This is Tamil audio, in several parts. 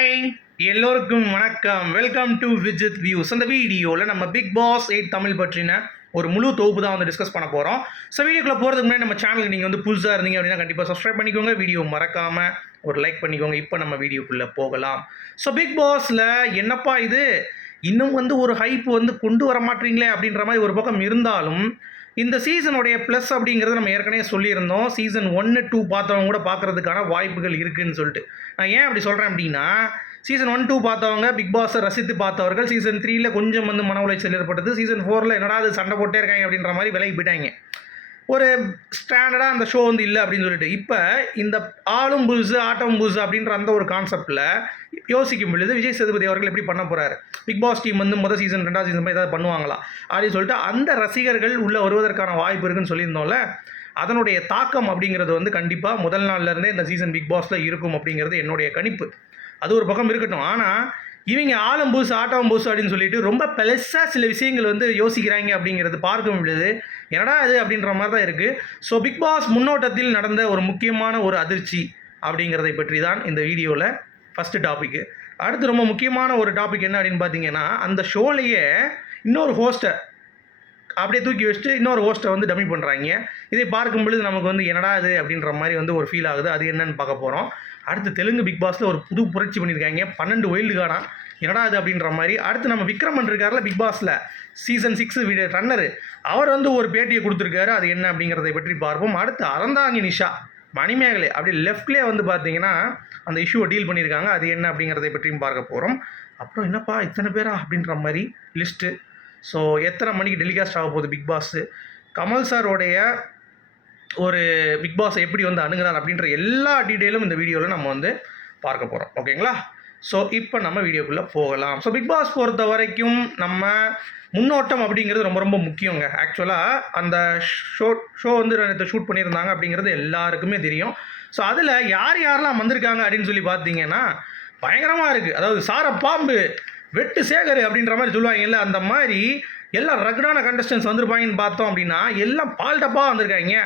ஹாய் எல்லோருக்கும் வணக்கம். வெல்கம் டு விஜித் வியூஸ் அந்த வீடியோவில் நம்ம பிக் பாஸ் எயிட் தமிழ் பற்றின ஒரு முழு தொகுப்பு தான் வந்து டிஸ்கஸ் பண்ண போகிறோம் ஸோ வீடியோக்குள்ளே போகிறதுக்கு முன்னாடி நம்ம சேனலுக்கு நீங்கள் வந்து புதுசாக இருந்தீங்க அப்படின்னா கண்டிப்பாக சப்ஸ்கிரைப் பண்ணிக்கோங்க. வீடியோ மறக்காமல் ஒரு லைக் பண்ணிக்கோங்க. இப்போ நம்ம வீடியோக்குள்ளே போகலாம். ஸோ பிக் பாஸில் என்னப்பா இது? இன்னும் வந்து ஒரு ஹைப் வந்து கொண்டு வர மாட்டீங்களே அப்படின்ற மாதிரி ஒரு பக்கம் இருந்தாலும் இந்த சீசனுடைய ப்ளஸ் அப்படிங்கிறது நம்ம ஏற்கனவே சொல்லியிருந்தோம். சீசன் ஒன்று டூ பார்த்தவங்க கூட பார்க்குறதுக்கான வாய்ப்புகள் இருக்குதுன்னு சொல்லிட்டு. நான் ஏன் அப்படி சொல்கிறேன் அப்படின்னா சீசன் ஒன் டூ பார்த்தவங்க பிக் பாஸை ரசித்து பார்த்தவர்கள் சீசன் த்ரீயில் கொஞ்சம் வந்து மன உளைச்சல் ஏற்பட்டது சீசன் ஃபோரில் என்னடா அது சண்டை போட்டே இருக்காங்க அப்படின்ற மாதிரி விலகி போயிட்டாங்க. ஒரு ஸ்டாண்டர்டாக அந்த ஷோ வந்து இல்லை அப்படின்னு சொல்லிட்டு. இப்போ இந்த ஆளும் புதுசு ஆட்டம் புதுசு அப்படின்ற அந்த ஒரு கான்செப்டில் யோசிக்கும் பொழுது விஜய் சேதுபதி அவர்கள் எப்படி பண்ண போகிறாரு பிக் பாஸ் டீம் வந்து முதல் சீசன் ரெண்டாவது சீசன் ஏதாவது பண்ணுவாங்களா? அப்படின்னு சொல்லிட்டு அந்த ரசிகர்கள் உள்ளே வருவதற்கான வாய்ப்பு இருக்குன்னு சொல்லியிருந்தோம்ல. அதனுடைய தாக்கம் அப்படிங்கிறது வந்து கண்டிப்பாக முதல் நாள்ல இருந்தே இந்த சீசன் பிக் பாஸில் இருக்கும் அப்படிங்கிறது என்னுடைய கணிப்பு. அது ஒரு பக்கம் இருக்கட்டும். ஆனால் இவங்க ஆலம் பூஸ் ஆட்டம் பூஸ் அப்படின்னு சொல்லிட்டு ரொம்ப பெருசாக சில விஷயங்கள் வந்து யோசிக்கிறாங்க அப்படிங்கிறது பார்க்க முடியுது. என்னடா அது அப்படின்ற மாதிரி தான் இருக்குது ஸோ பிக் பாஸ் முன்னோட்டத்தில் நடந்த ஒரு முக்கியமான ஒரு அதிர்ச்சி அப்படிங்கிறதை பற்றி தான் இந்த வீடியோவில் ஃபஸ்ட்டு டாப்பிக்கு அடுத்து ரொம்ப முக்கியமான ஒரு டாபிக் என்ன அப்படின்னு பார்த்தீங்கன்னா அந்த ஷோலையே இன்னொரு ஹோஸ்டர் அப்படியே தூக்கி வச்சுட்டு இன்னொரு ஹோஸ்ட்டை வந்து டம்மி பண்ணுறாங்க இதை பார்க்கும் பொழுது நமக்கு வந்து என்னடா இது அப்படின்ற மாதிரி வந்து ஒரு ஃபீல் ஆகுது. அது என்னன்னு பார்க்க போகிறோம் அடுத்து தெலுங்கு பிக் பாஸில் ஒரு புது புரட்சி பண்ணியிருக்காங்க. பன்னெண்டு ஒயில்டு கார்டா என்னடா இது அப்படின்ற மாதிரி. அடுத்து நம்ம விக்ரமன் இருக்கார்ல பிக் பாஸில் சீசன் சிக்ஸ் வீடியோ ரன்னரு அவர் வந்து ஒரு பேட்டியை கொடுத்துருக்காரு. அது என்ன அப்படிங்கிறத பற்றி பார்ப்போம். அடுத்து அறந்தாங்கி நிஷா. மணிமேகலை. அப்படி லெஃப்ட்லேயே வந்து பார்த்தீங்கன்னா அந்த இஷ்யூவை டீல் பண்ணியிருக்காங்க. அது என்ன அப்படிங்கிறதை பற்றியும் பார்க்க போகிறோம் அப்புறம் என்னப்பா இத்தனை பேரா அப்படின்ற மாதிரி லிஸ்ட்டு ஸோ எத்தனை மணிக்கு டெலிகாஸ்ட் ஆக போகுது பிக் பாஸு கமல் சாரோடைய ஒரு பிக் பாஸை எப்படி வந்து அணுகிறார் அப்படின்ற எல்லா டீட்டெயிலும் இந்த வீடியோவில் நம்ம வந்து பார்க்க போகிறோம் ஓகேங்களா ஸோ இப்போ நம்ம வீடியோக்குள்ளே போகலாம். ஸோ பிக் பாஸ் பொறுத்த வரைக்கும் நம்ம முன்னோட்டம் அப்படிங்கிறது ரொம்ப ரொம்ப முக்கியங்க. ஆக்சுவலாக அந்த ஷோ ஷோ வந்து நேற்று ஷூட் பண்ணியிருந்தாங்க அப்படிங்கிறது எல்லாருக்குமே தெரியும். ஸோ அதில் யார் யாரெல்லாம் வந்திருக்காங்க அப்படின்னு சொல்லி பார்த்தீங்கன்னா பயங்கரமாக இருக்குது அதாவது சார பாம்பு வெட்டு சேகர் அப்படின்ற மாதிரி சொல்லுவாங்கல்ல அந்த மாதிரி எல்லாம் ரகடான கண்டஸ்டன்ஸ் வந்திருப்பாங்கன்னு பார்த்தோம் அப்படின்னா எல்லாம் பால் டப்பாக வந்திருக்காங்க.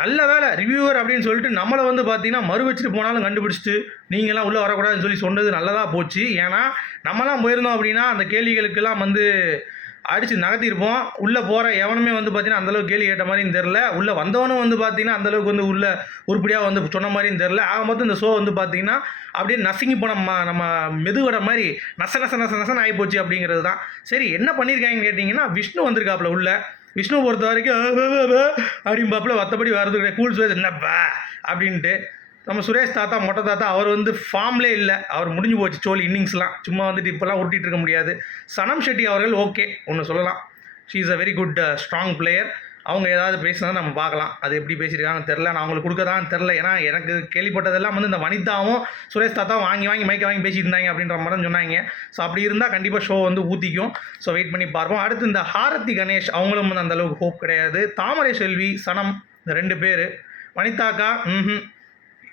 நல்ல வேலை ரிவ்யூவர் அப்படின்னு சொல்லிட்டு நம்மளை வந்து பார்த்தீங்கன்னா மறு வச்சுட்டு போனாலும் கண்டுபிடிச்சிட்டு நீங்களாம் உள்ளே வரக்கூடாதுன்னு சொல்லி சொன்னது நல்லதாக போச்சு. ஏன்னா நம்மலாம் போயிருந்தோம் அப்படின்னா அந்த கேள்விகளுக்கெல்லாம் வந்து அடித்து நகர்த்திருப்போம். உள்ளே போகிற எவனுமே வந்து பார்த்தீங்கன்னா அந்தளவுக்கு கேள்வி கேட்ட மாதிரியும் தெரில உள்ளே வந்தவனும் வந்து பார்த்தீங்கன்னா அந்தளவுக்கு வந்து உள்ள உருப்படியாக வந்து சொன்ன மாதிரியும் தெரில ஆக மொத்தம் இந்த ஷோ வந்து பார்த்தீங்கன்னா அப்படியே நசுங்கி போன ம நம்ம மெதுவடை மாதிரி நச நச நச நசன் ஆகிப்போச்சு அப்படிங்கிறது தான். சரி என்ன பண்ணியிருக்காங்கன்னு கேட்டிங்கன்னா விஷ்ணு வந்திருக்காப்புல உள்ள. விஷ்ணு பொறுத்த வரைக்கும் அப்படிம்பாப்புல மற்றபடி வரது கிடையாது கூல்ஸ் சுரேஷ் என்னப்பா? அப்படின்ட்டு நம்ம சுரேஷ் தாத்தா மொட்டை தாத்தா அவர் வந்து ஃபார்ம்லே இல்லை. அவர் முடிஞ்சு போச்சு சோழி இன்னிங்ஸ்லாம். சும்மா வந்துட்டு இப்போல்லாம் உருட்டிட்டு இருக்க முடியாது. சனம் ஷெட்டி அவர்கள் ஓகே ஒன்று சொல்லலாம். She is a very good strong player அவங்க ஏதாவது பேசினா நம்ம பார்க்கலாம். அது எப்படி பேசியிருக்காங்கன்னு தெரில நான் அவங்களுக்கு கொடுக்க தான் தெரில ஏன்னா எனக்கு கேள்விப்பட்டதெல்லாம் வந்து இந்த வனிதாவும் சுரேஷ் தாத்தாவும் வாங்கி வாங்கி மைக்க வாங்கி பேசிட்டு இருந்தாங்க அப்படின்ற மாதிரி சொன்னாங்க. ஸோ அப்படி இருந்தால் கண்டிப்பாக ஷோ வந்து ஊற்றிக்கும் ஸோ வெயிட் பண்ணி பார்ப்போம். அடுத்து இந்த ஹாரதி கணேஷ். அவங்களும் வந்து அந்தளவுக்கு ஹோப் கிடையாது. தாமரை செல்வி சனம் இந்த ரெண்டு பேர். வனிதாக்கா ம்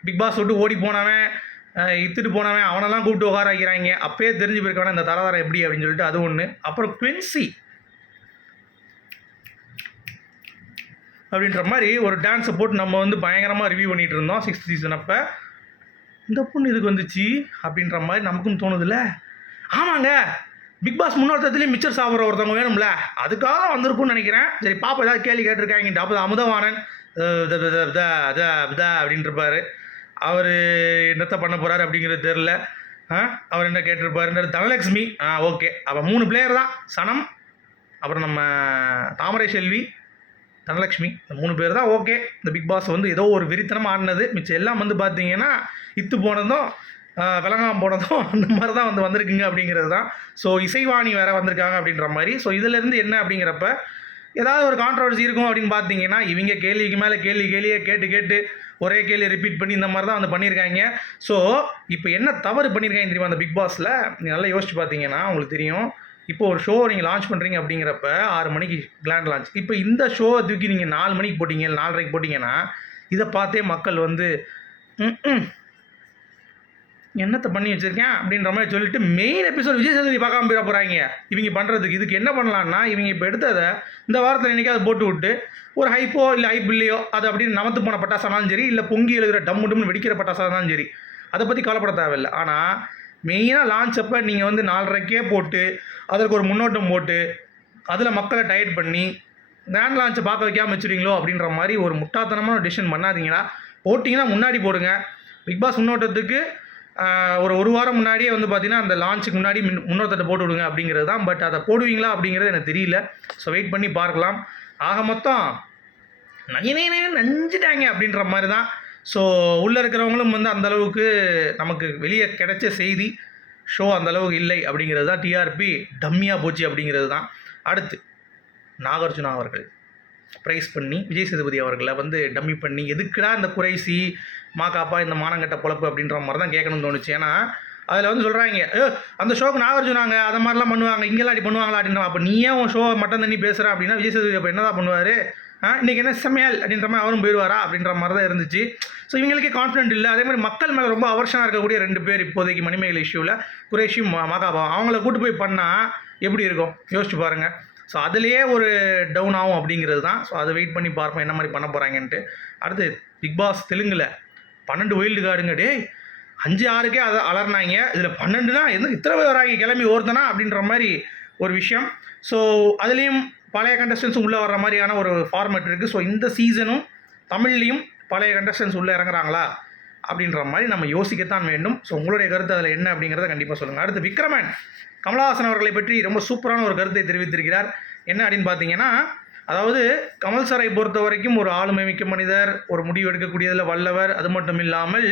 பிக் பாஸ் விட்டு ஓடி போனவன் இத்துட்டு போனவன் அவனெல்லாம் கூப்பிட்டு உட்கார வைக்கிறாங்க. அப்பயே தெரிஞ்சு போயிருக்கான இந்த தரதாரம் எப்படி அப்படின்னு சொல்லிட்டு அது ஒன்று அப்புறம் குவின்சி அப்படின்ற மாதிரி ஒரு டான்ஸை போட்டு நம்ம வந்து பயங்கரமாக ரிவ்யூ பண்ணிகிட்டு இருந்தோம் சிக்ஸ்த் சீசன் அப்போ. இந்த பொண்ணு இதுக்கு வந்துச்சு அப்படின்ற மாதிரி நமக்கும் தோணுதுல்ல. ஆமாங்க பிக் பாஸ் முன்னோட்டத்துலேயும் மிச்சர் சாப்பிட்ற ஒருத்தவங்க வேணும்ல. அதுக்காக வந்திருக்கும்னு நினைக்கிறேன். சரி பாப்பா ஏதாவது கேள்வி கேட்டிருக்காங்க அப்போ அமுதவாணன் அஹ் அவர் என்னத்த பண்ண போகிறாரு அப்படிங்கிறது தெரில அவர் என்ன கேட்டிருப்பாருன்றது தனலக்ஷ்மி. ஆ ஓகே. அப்போ மூணு பிளேயர் தான். சனம் அப்புறம் நம்ம தாமரை செல்வி தனலக்ஷ்மி. இந்த மூணு பேர் தான். ஓகே. இந்த பிக் பாஸ் வந்து ஏதோ ஒரு விரித்தனம் ஆடினது. மிச்சம் எல்லாம் வந்து பார்த்தீங்கன்னா இத்து போனதும் விலங்காம் போனதும் அந்த மாதிரி தான் வந்து வந்திருக்குங்க அப்படிங்கிறது தான். ஸோ இசைவாணி வேறு வந்திருக்காங்க அப்படின்ற மாதிரி. ஸோ இதிலேருந்து என்ன அப்படிங்கிறப்ப ஏதாவது ஒரு கான்ட்ரவர்சி இருக்கும் அப்படின்னு பார்த்தீங்கன்னா இவங்க கேள்விக்கு மேலே கேள்வி கேள்வியே கேட்டு கேட்டு ஒரே கேள்வி ரிப்பீட் பண்ணி இந்த மாதிரி தான் வந்து பண்ணியிருக்காங்க. ஸோ இப்போ என்ன தவறு பண்ணியிருக்காங்க தெரியுமா அந்த பிக் பாஸில் நீங்கள் நல்லா யோசிச்சு பார்த்தீங்கன்னா உங்களுக்கு தெரியும். இப்போ ஒரு ஷோ நீங்கள் லான்ச் பண்ணுறீங்க அப்படிங்கிறப்ப ஆறு மணிக்கு கிளாண்ட் லான்ச் இப்போ இந்த ஷோவை தூக்கி நீங்கள் நாலு மணிக்கு போட்டிங்க நாலரைக்கு போட்டிங்கன்னா இதை பார்த்தே மக்கள் வந்து ம், என்னத்தை பண்ணி வச்சுருக்கேன் அப்படின்ற மாதிரி சொல்லிட்டு மெயின் எபிசோட் விஜய் சேதுபதி பார்க்காம போயிட போகிறாங்க இவங்க பண்ணுறதுக்கு இதுக்கு என்ன பண்ணலான்னா இவங்க இப்போ எடுத்ததை இந்த வாரத்தில் என்னைக்காவது போட்டு விட்டு ஒரு ஹைப்போ இல்லை ஹைப் இல்லையோ அது அப்படின்னு நமத்து போன பட்டாசானாலும் சரி இல்லை பொங்கி எழுதுகிற டம்மு டம்னு வெடிக்கிற பட்டாசானாலும் சரி அதை பற்றி கவலைப்பட தேவையில்லை. ஆனால் மெயினாக லான்ச் அப்போ நீங்கள் வந்து நாலரைக்கே போட்டு அதற்கு ஒரு முன்னோட்டம் போட்டு அதில் மக்களை டயட் பண்ணி கிராண்ட் லான்ச்சை பார்க்க வைக்காம வச்சுருவீங்களோ அப்படின்ற மாதிரி ஒரு முட்டாத்தனமான டிசிஷன் பண்ணாதீங்களா போட்டிங்கன்னா முன்னாடி போடுங்க. பிக் பாஸ் முன்னோட்டத்துக்கு ஒரு ஒரு வாரம் முன்னாடியே வந்து பார்த்தீங்கன்னா அந்த லான்ச்சுக்கு முன்னாடி முன்- முன்னோர்த்தட்டை போட்டு விடுங்க அப்படிங்கிறது தான். பட் அதை போடுவீங்களா அப்படிங்கிறது எனக்கு தெரியல. ஸோ வெயிட் பண்ணி பார்க்கலாம். ஆக மொத்தம் நயனே நஞ்சிட்டாங்க அப்படின்ற மாதிரி தான். ஸோ உள்ளே இருக்கிறவங்களும் வந்து அந்தளவுக்கு நமக்கு வெளியே கிடைச்ச செய்தி ஷோ அந்த அளவுக்கு இல்லை அப்படிங்கிறது தான். டிஆர்பி டம்மியாக போச்சு அப்படிங்கிறது தான். அடுத்து நாகார்ஜுனா அவர்கள். ப்ரைஸ் பண்ணி விஜய் சேதுபதி அவர்களை வந்து டம்மி பண்ணி எதுக்குடா இந்த குறைசி மாக்காப்பா இந்த மானங்கட்ட பொழப்பு அப்படின்ற மாதிரி தான் கேட்கணும்னு தோணுச்சு. ஏன்னா அதில் வந்து சொல்கிறாங்க அந்த ஷோக்கு நாகார்ஜுனாங்க அதை மாதிரிலாம் பண்ணுவாங்க இங்கெல்லாம் அப்படி பண்ணுவாங்களா? அப்படின்ற அப்போ நீ ஏன் உன் ஷோ மட்டன் தண்ணி பேசுகிற அப்படின்னா விஜய் சேதுபதி அப்போ என்னதான் பண்ணுவார்? இன்றைக்கி என்ன சமையல் அப்படின்ற மாதிரி அவரும் போயிடுவாரா அப்படின்ற மாதிரி தான் இருந்துச்சு. ஸோ இவங்களுக்கே கான்ஃபிடென்ட் இல்லை. அதே மாதிரி மக்கள் மேலே ரொம்ப அவர்ஷனாக இருக்கக்கூடிய ரெண்டு பேர் இப்போதைக்கு மணிமேகலை இஷ்யூவில் குரேஷியும் மா- மாகாபா அவங்கள கூட்டு போய் பண்ணால் எப்படி இருக்கும்? யோசிச்சு பாருங்கள் ஸோ அதுலேயே ஒரு டவுன் ஆகும் அப்படிங்கிறது தான் ஸோ அதை வெயிட் பண்ணி பார்ப்போம் என்ன மாதிரி பண்ண போகிறாங்கன்ட்டு அடுத்து பிக் பாஸ் தெலுங்கில் பன்னெண்டு ஒயில்டு கார்டுங்க டே அஞ்சு ஆறுக்கே அதை அலர்னாங்க இதில் பன்னெண்டுனா எந்த இத்தனை வராங்க? கிளம்பி ஓர்த்தனா அப்படின்ற மாதிரி ஒரு விஷயம். ஸோ அதுலேயும் பழைய கண்டஸ்டன்ஸும் உள்ளே வர்ற மாதிரியான ஒரு ஃபார்மேட் இருக்குது ஸோ இந்த சீசனும் தமிழ்லேயும் பழைய கண்டஸ்டன்ஸ் உள்ளே இறங்குறாங்களா? அப்படின்ற மாதிரி நம்ம யோசிக்கத்தான் வேண்டும். ஸோ உங்களுடைய கருத்து அதில் என்ன அப்படிங்கிறத கண்டிப்பாக சொல்லுங்கள் அடுத்து விக்ரமன். கமலஹாசன் அவர்களை பற்றி ரொம்ப சூப்பரான ஒரு கருத்தை தெரிவித்திருக்கிறார். என்ன அப்படின்னு பார்த்தீங்கன்னா அதாவது கமல் சாரை பொறுத்த வரைக்கும் ஒரு ஆளுமை மிக்க மனிதர் ஒரு முடிவு எடுக்கக்கூடியதில் வல்லவர். அது மட்டும் இல்லாமல்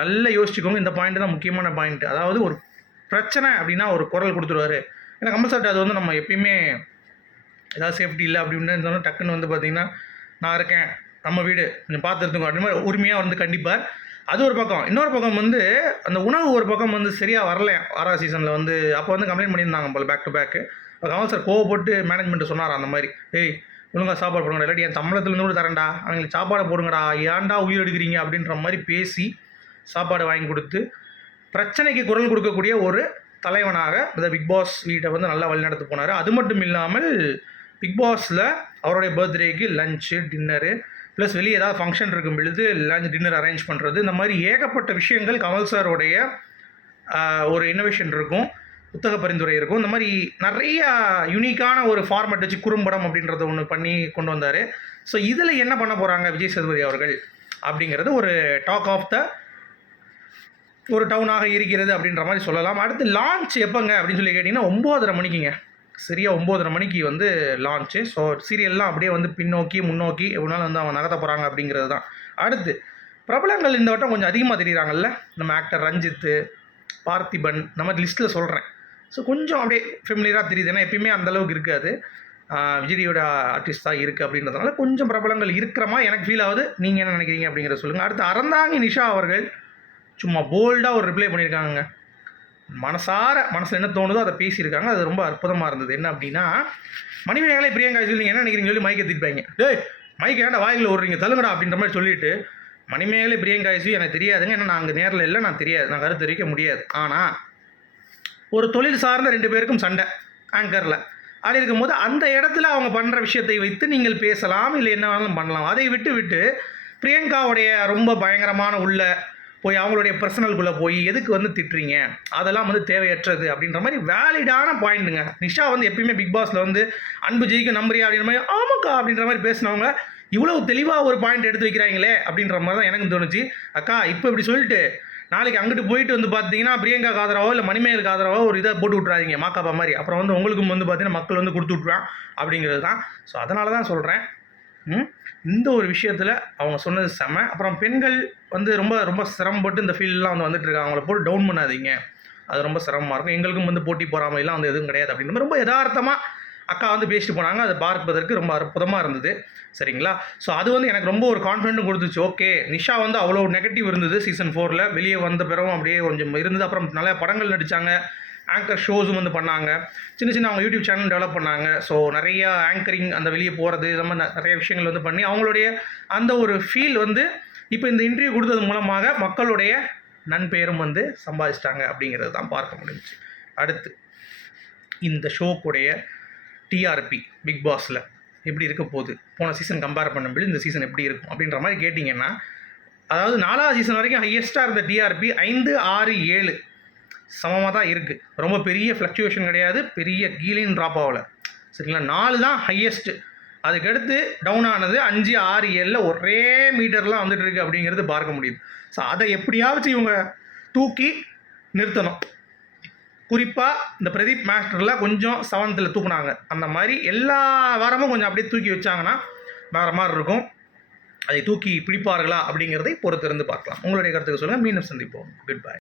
நல்லா யோசிச்சுக்கோங்க. இந்த பாயிண்ட் தான் முக்கியமான பாயிண்ட் அதாவது ஒரு பிரச்சனை அப்படின்னா ஒரு குரல் கொடுத்துருவார். ஏன்னா கமல் சார்ட்ட அது வந்து நம்ம எப்பயுமே ஏதாவது சேஃப்டி இல்லை அப்படின்னு இருந்தாலும் டக்குன்னு வந்து பார்த்திங்கன்னா நான் இருக்கேன். நம்ம வீடு கொஞ்சம் பார்த்து எடுத்துக்கோ மாதிரி உரிமையாக வந்து கண்டிப்பார் அது ஒரு பக்கம். இன்னொரு பக்கம் வந்து அந்த உணவு ஒரு பக்கம் வந்து சரியாக வரல. ஆறாவது சீசனில் வந்து அப்போ வந்து கம்ப்ளைண்ட் பண்ணியிருந்தாங்க போல back to back Kamal sir கோவப்பட்டு மேனேஜ்மெண்ட் சொன்னார் அந்த மாதிரி. ஏய் ஒழுங்கா சாப்பாடு போடுங்கடா. இல்லாட்டி என் தமிழத்துலேருந்து கூட தரேன்டா. அவங்களுக்கு சாப்பாடு போடுங்கடா. ஏன்டா உயிர் எடுக்கிறீங்க? அப்படின்ற மாதிரி பேசி சாப்பாடு வாங்கி கொடுத்து பிரச்சனைக்கு குரல் கொடுக்கக்கூடிய ஒரு தலைவனாக இந்த பிக் பாஸ் வீட்டை வந்து நல்லா வழிநடத்து போனார். அது மட்டும் இல்லாமல் பிக் பாஸில் அவருடைய பர்த்டேக்கு லஞ்சு டின்னரு ப்ளஸ் வெளியே ஏதாவது ஃபங்க்ஷன் இருக்கும் பொழுது லஞ்ச் டின்னர் அரேஞ்ச் பண்ணுறது இந்த மாதிரி ஏகப்பட்ட விஷயங்கள் கமல் சாரோடைய ஒரு இன்னோவேஷன் இருக்கும் புத்தக பரிந்துரை இருக்கும். இந்த மாதிரி நிறைய யூனிக்கான ஒரு ஃபார்மேட் வச்சு குறும்படம் அப்படின்றத ஒன்று பண்ணி கொண்டு வந்தார். ஸோ இதில் என்ன பண்ண போகிறாங்க விஜய் சேதுபதி அவர்கள்? அப்படிங்கிறது ஒரு டாக் ஆஃப் த ஒரு டவுனாக இருக்கிறது அப்படின்ற மாதிரி சொல்லலாம். அடுத்து லான்ச் எப்போங்க அப்படின்னு சொல்லி கேட்டிங்கன்னா ஒம்போதரை மணிக்குங்க. சரியாக ஒம்போதரை மணிக்கு வந்து லான்ச்சு ஸோ சீரியல்லாம் அப்படியே வந்து பின்னோக்கி முன்னோக்கி எவ்வளோ வந்து அவங்க நகர்த்த போகிறாங்க அப்படிங்கிறது தான். அடுத்து பிரபலங்கள் இந்த வட்டம் கொஞ்சம் அதிகமாக தெரியுறாங்கல்ல? நம்ம ஆக்டர் ரஞ்சித்து பார்த்திபன் இந்த மாதிரி லிஸ்ட்டில் சொல்கிறேன் ஸோ கொஞ்சம் அப்படியே ஃபெமிலியராக தெரியுது. ஏன்னா எப்பயுமே அந்தளவுக்கு இருக்காது. விஜயோட ஆர்டிஸ்ட் தான் இருக்குது அப்படின்றதுனால கொஞ்சம் பிரபலங்கள் இருக்கிறமா எனக்கு ஃபீல் ஆகுது. நீங்கள் என்ன நினைக்கிறீங்க அப்படிங்கிறத சொல்லுங்கள் அடுத்து அறந்தாங்கி நிஷா அவர்கள் சும்மா போல்டாக ஒரு ரிப்ளை பண்ணியிருக்காங்க மனசார மனசில் என்ன தோணுதோ அதை பேசியிருக்காங்க. அது ரொம்ப அற்புதமாக இருந்தது. என்ன அப்படின்னா மணிமேகலை பிரியங்கா சொல்லி நீங்கள் என்ன நினைக்கிறீங்க சொல்லி மைக்கை திப்பாங்க டேய் மைக் ஏன்டா வாயில் விடுறீங்க தள்ளுங்கடா அப்படின்ற மாதிரி சொல்லிட்டு மணிமேகலை பிரியங்கா எனக்கு தெரியாதுங்க. ஏன்னா நான் அங்கே நேரில் இல்லை. நான் தெரியாது. நான் கருத்து தெரிவிக்க முடியாது. ஆனால் ஒரு தொழில் சார்ந்த ரெண்டு பேருக்கும் சண்டை ஆங்கரில் அப்படி இருக்கும்போது அந்த இடத்துல அவங்க பண்ணுற விஷயத்தை வைத்து நீங்கள் பேசலாம். இல்லை என்ன வேணாலும் பண்ணலாம். அதை விட்டு விட்டு பிரியங்காவுடைய ரொம்ப பயங்கரமான உள்ள போய் அவங்களுடைய பர்சனல்குள்ளே போய் எதுக்கு வந்து திட்டுறீங்க? அதெல்லாம் வந்து தேவையற்றது அப்படின்ற மாதிரி வேலிடான பாயிண்ட்டுங்க நிஷா வந்து எப்பயுமே பிக் பாஸில் வந்து அன்பு ஜெயிக்கும் நம்புறியா அப்படின்ற மாதிரி ஆமாக்கா அப்படின்ற மாதிரி பேசினவங்க இவ்வளவு தெளிவாக ஒரு பாயிண்ட் எடுத்து வைக்கிறாங்களே அப்படின்ற மாதிரி தான் எனக்கு தோணுச்சு. அக்கா இப்போ இப்படி சொல்லிட்டு நாளைக்கு அங்கிட்டு போயிட்டு வந்து பார்த்தீங்கன்னா பிரியங்கா காதரவோ இல்லை மணிமேகல் ஆதரவோ ஒரு இதை போட்டு விட்றாதீங்க மாக்காப்பா மாதிரி. அப்புறம் வந்து உங்களுக்கும் வந்து பார்த்தீங்கன்னா மக்கள் வந்து கொடுத்து விட்ருவான் அப்படிங்கிறது தான். ஸோ அதனால தான் சொல்கிறேன் இந்த ஒரு விஷயத்தில் அவங்க சொன்னது செம. அப்புறம் பெண்கள் வந்து ரொம்ப ரொம்ப சிரமப்பட்டு இந்த ஃபீல்டெலாம் வந்து வந்துட்டுருக்காங்க அவங்கள போட்டு டவுன் பண்ணாதீங்க. அது ரொம்ப சிரமமாக இருக்கும். எங்களுக்கும் வந்து போட்டி பொறாமைலாம் வந்து எதுவும் கிடையாது அப்படின்ற மாதிரி ரொம்ப யதார்த்தமாக அக்கா வந்து பேசிட்டு போனாங்க. அதை பார்ப்பதற்கு ரொம்ப அற்புதமாக இருந்தது. சரிங்களா? ஸோ அது வந்து எனக்கு ரொம்ப ஒரு கான்ஃபிடென்ட்டும் கொடுத்துச்சு. ஓகே நிஷா வந்து அவ்வளோ நெகட்டிவ் இருந்தது சீசன் ஃபோரில் வெளியே வந்த பிறகும் அப்படியே கொஞ்சம் இருந்தது. அப்புறம் நிறைய படங்கள் நடித்தாங்க ஆங்கர் ஷோஸும் வந்து பண்ணாங்க. சின்ன சின்ன அவங்க யூடியூப் சேனல் டெவலப் பண்ணாங்க. ஸோ நிறைய ஆங்கரிங் அந்த வெளியே போகிறது இந்த மாதிரி நிறைய விஷயங்கள் வந்து பண்ணி அவங்களுடைய அந்த ஒரு ஃபீல் வந்து இப்போ இந்த இன்டர்வியூ கொடுத்தது மூலமாக மக்களுடைய நன்பெயரும் வந்து சம்பாதிச்சிட்டாங்க அப்படிங்கிறது தான் பார்க்க முடிஞ்சுச்சு. அடுத்து இந்த ஷோக்குடைய டிஆர்பி பிக் பாஸில் எப்படி இருக்க போகுது? போன சீசன் கம்பேர் பண்ணும்போது இந்த சீசன் எப்படி இருக்கும் அப்படின்ற மாதிரி கேட்டிங்கன்னா அதாவது நாலாவது சீசன் வரைக்கும் ஹையஸ்ட்டாக இருந்த டிஆர்பி ஐந்து ஆறு ஏழு சமமாக தான் இருக்குது ரொம்ப பெரிய ஃப்ளக்சுவேஷன் கிடையாது. பெரிய கீழின் ட்ராப் ஆகலை. சரிங்களா? நாலு தான் ஹையஸ்ட்டு அதுக்கடுத்து டவுன் ஆனது அஞ்சு ஆறு ஏழில் ஒரே மீட்டர்லாம் வந்துட்டு இருக்கு அப்படிங்கிறது பார்க்க முடியுது. ஸோ அதை எப்படியாவது இவங்க தூக்கி நிறுத்தணும். குறிப்பாக இந்த பிரதீப் மாஸ்டரில் கொஞ்சம் செவன்த்தில் தூக்குனாங்க. அந்த மாதிரி எல்லா வாரமும் கொஞ்சம் அப்படியே தூக்கி வச்சாங்கன்னா வேறு மாதிரி இருக்கும். அதை தூக்கி பிடிப்பார்களா அப்படிங்கிறதை பொறுத்திருந்து பார்க்கலாம். உங்களுடைய கருத்துக்கு சொல்லுங்கள் மீண்டும் சந்திப்போம். Good bye